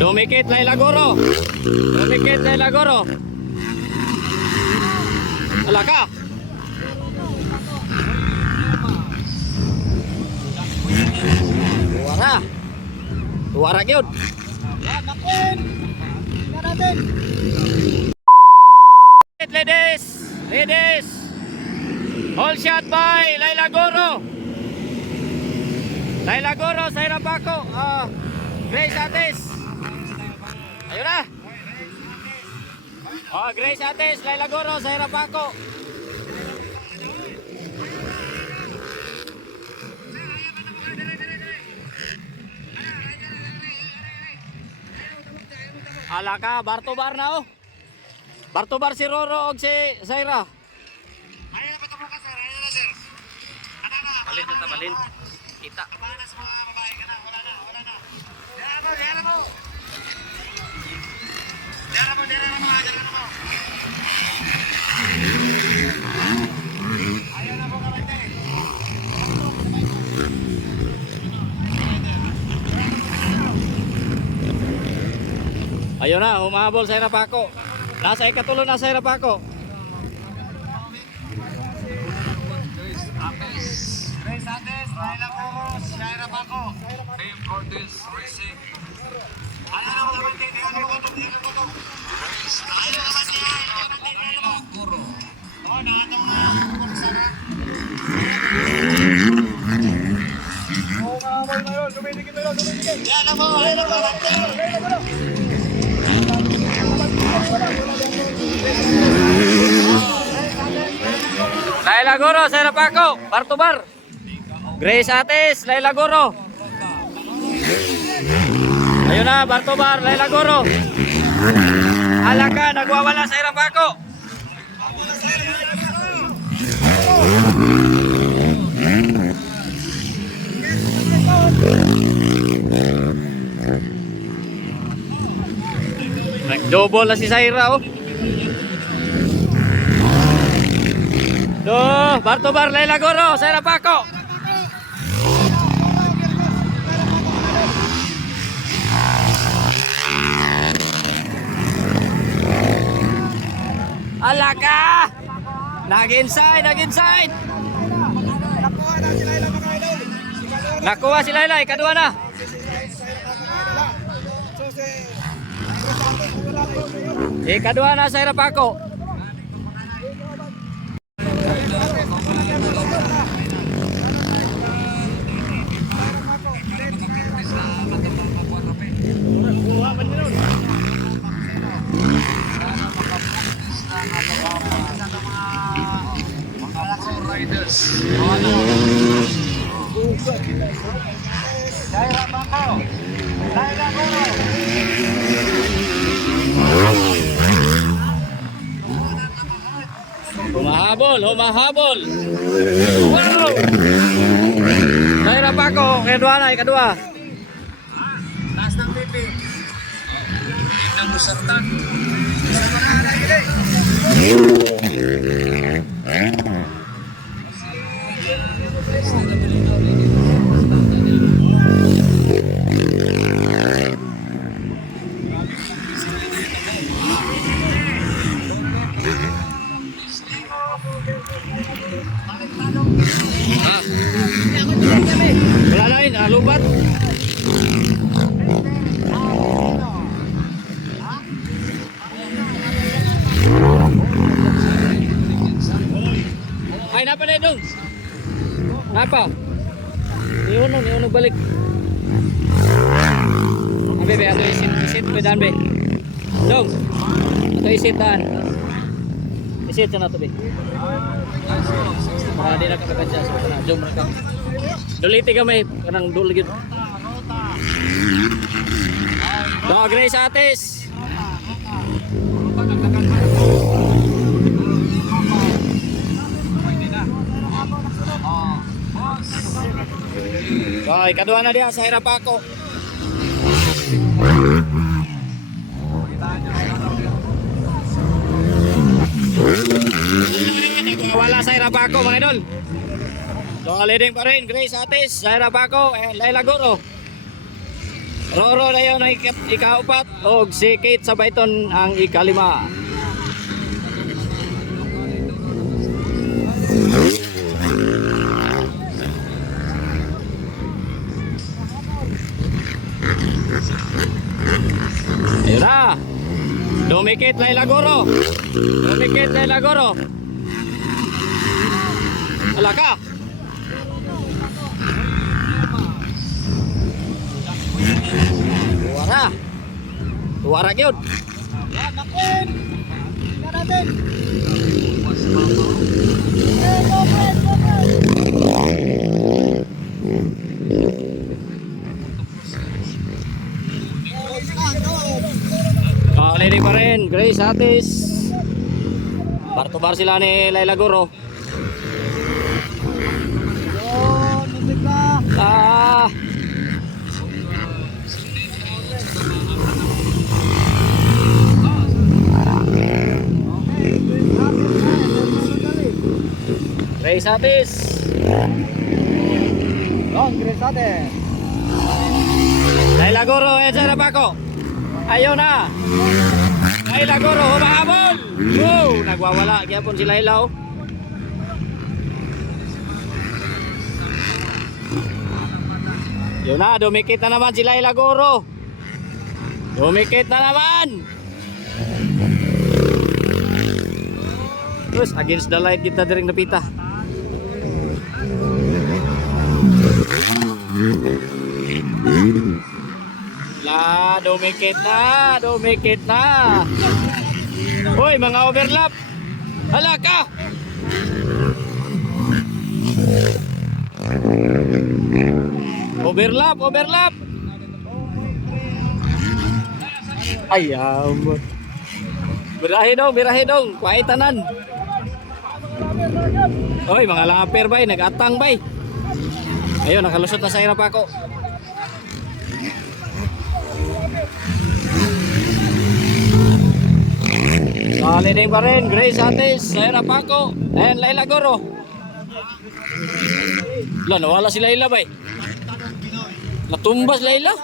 Dumikit Laila Goro. Dumikit Laila Goro. Ala ka. Tuwara. Tuwara gyud. Yan, nakin! Tingnan natin! Ladies, ladies. All shot by Laila Goro. Laila Goro sa Irapako. Grace Ates. Ayun na. Grace Ates, Laila Goro sa Irapako. Ala ka, Bartobar na oh. Bartobar si Roro og si Zaira. Ayaw na ba ito bukas, sir? Ayaw na, sir. Ano na? Balin na ta, balin. Kita. Kapana sa mga babae ka na. Wala na, wala na. Diyan mo. Diyan mo, diyan mo. Ayaw na po kami, sir. Ayun na, humahabol sa Irapako. Nasa ikatulo na sa Irapako. Grace Ates, Laila Goro, Shaira Paco. Team Cortez Racing. Ayaw na po kami, sir. Diyan mo. Ayaw na ba siya? Ayaw mo. Guro. Oo, nakatong na po sana. Diyan na po, ayaw na po. Laila Goro sa Irapako. Bartobar. Grace Ates, Laila Goro. Ayun na, Bartobar, Laila Goro. Alaka, nagwawala sa Irapako. Nag-double na si Zaira oh. Bartobar, Laila Goro, sa Irapako. Alaka! Nag-inside, nag-inside. Nakuha si Laila, ikaduha na. Ikaduha na sa Irapako. Riders. Shaira Paco. Laila Goro. Humahabol, humahabol. Wow! Sa Irapako, ikaduha na, ikaduha. Taas ng pipi. Ng Lusartan. Wala na yun, lubat. Ay, napa na yun? Napa? Niuno balik. Bebe, ato isit ko daan, be. Dong, ato isit daan. Isit siya na to, be. Para di na kakadya sa kana. Jom na ka. Duliti ka may kanang duligid. Grace Ates. Ikaduha na diya sa Irapako. Wala sa Irapako mga idol. So leading pa rin Grace Ates, Zaira Paco, and Laila Goro. Roro na yun ang ikaupat. O si Kate sa Bayton ang ikalima. Ayun na. Dumikit Laila Goro. Dumikit Laila Goro. Ala ka. Tuwara. Tuwara yun. Yan, nakin! Tingnan natin! Leading pa rin, Grace Atis. Bar to bar sila ni Laila Goro. Yun, lumit ka! Ah. Grace Atis. Yun, Grace natin! Laila Goro, Edsa Rabako. Ayaw na. Laila Goro, humahabol. Wow, nagwawala. Kaya po si Laila. Oh. Yun na, dumikit na naman si Laila Goro. Dumikit na naman. Terus against the light kita diring napita. La, dumikit na, dumikit na. Hoy, mga overlap. Hala ka. Overlap, overlap. Ayam. Birahe dong, kwaitanan. Hoy, mga laper bay, nag-atang bay. Ayun, nakalusot na sa hirap ako. Leading pa rin, Grace Atis, Saira Paco, and Laila Goro. Nawala si Laila ba eh? Natumbas Laila?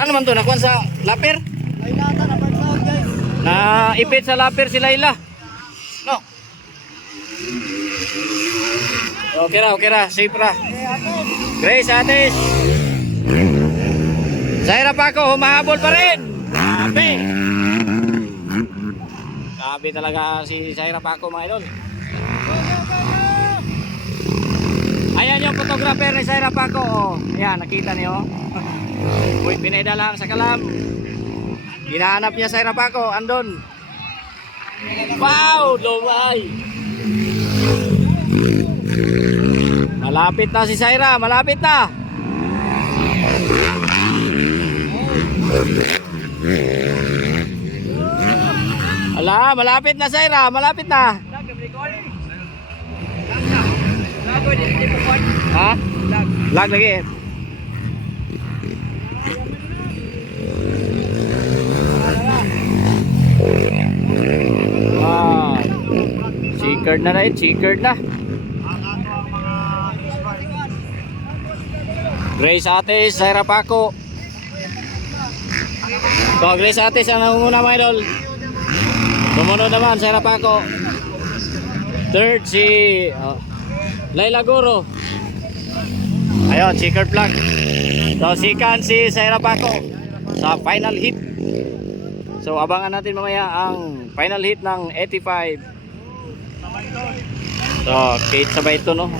Ano man to, nakuhan sa laper? Laila ata, napag-sound guys! Naipit sa laper si Laila. No? Okay ra, safe ra. Grace Atis. Saira Paco, humahabol pa rin. Grabe. Grabe talaga si Saira Paco mga idol. Ayan yung photographer ni Saira Paco. Oh, ayan, nakita niyo. Uy, pineda lang sa kalam. Hinahanap niya Saira Paco, andon. Wow, lumay. Malapit na si Saira, malapit na. Ala, malapit na Saira, malapit na. Ha? Lag lagi. Ah. Checkered na rin, checkered na. Grace Atis, Saira Paco. So, Grace Atis ang nangunguna mga idol. Sumunod naman, Saira Paco. Third si Laila Goro. Ayun, checkered flag. So, second si Saira Paco sa final hit. So, abangan natin mamaya ang final hit ng 85. So, Kate sabay ito, no?